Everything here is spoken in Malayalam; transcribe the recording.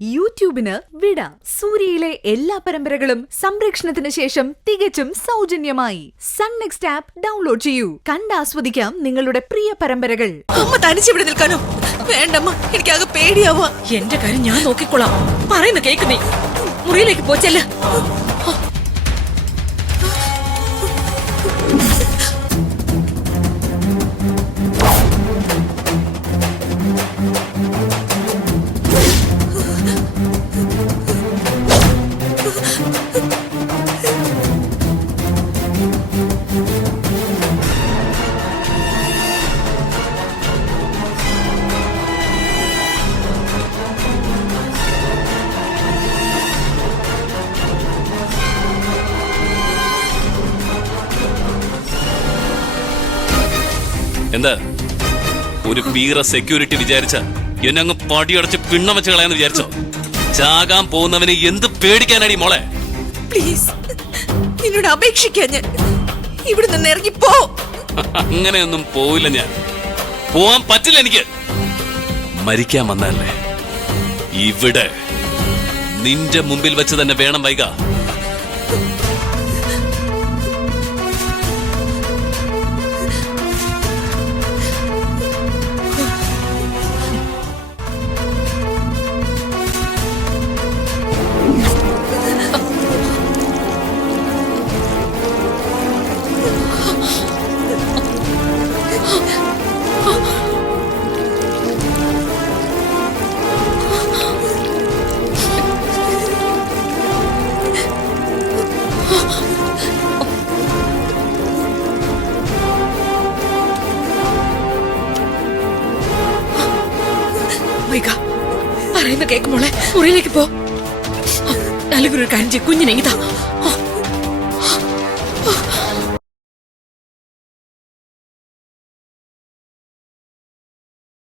യൂട്യൂബിന് വിട. സൂര്യയിലെ എല്ലാ പരമ്പരകളും സംരക്ഷണത്തിന് ശേഷം തികച്ചും സൗജന്യമായി സൺ നെക്സ്റ്റ് ആപ്പ് ഡൗൺലോഡ് ചെയ്യൂ. കണ്ടാസ്വദിക്കാം നിങ്ങളുടെ പ്രിയ പരമ്പരകൾ. അമ്മ തനിച്ചിവിടെ നിൽക്കാനോ? വേണ്ടമ്മ, എനിക്കാകെ പേടിയാവുക. എന്റെ കാര്യം ഞാൻ നോക്കിക്കൊള്ളാം. പറയുന്ന കേക്ക് നീ മുറിയിലേക്ക് പോച്ചല്ല. എന്താ ഒരു പീറ സെക്യൂരിറ്റി വിചാരിച്ച എന്നെ അങ്ങ് പടിയടച്ച് പിണ്ണം വെച്ച് കളയാന്ന് വിചാരിച്ചോ? ചാകാൻ പോകുന്നവനെ എന്ത് പേടിക്കാനാടി മോളെ? പ്ലീസ്, നിന്നോട് അപേക്ഷിക്കാൻ ഞാൻ ഇവിടെ നിന്ന് ഇറങ്ങിപ്പോ. അങ്ങനെയൊന്നും പോവില്ല, ഞാൻ പോവാൻ പറ്റില്ല. എനിക്ക് മരിക്കാൻ വന്നല്ലേ ഇവിടെ നിന്റെ മുമ്പിൽ വെച്ച് തന്നെ വേണം വൈക. പറയുന്ന കേക്ക് മോളെ, മുറിയിലേക്ക് പോ. അല്ലെങ്കിൽ ഒരു കാര്യം കുഞ്ഞിനെ ഇതാ.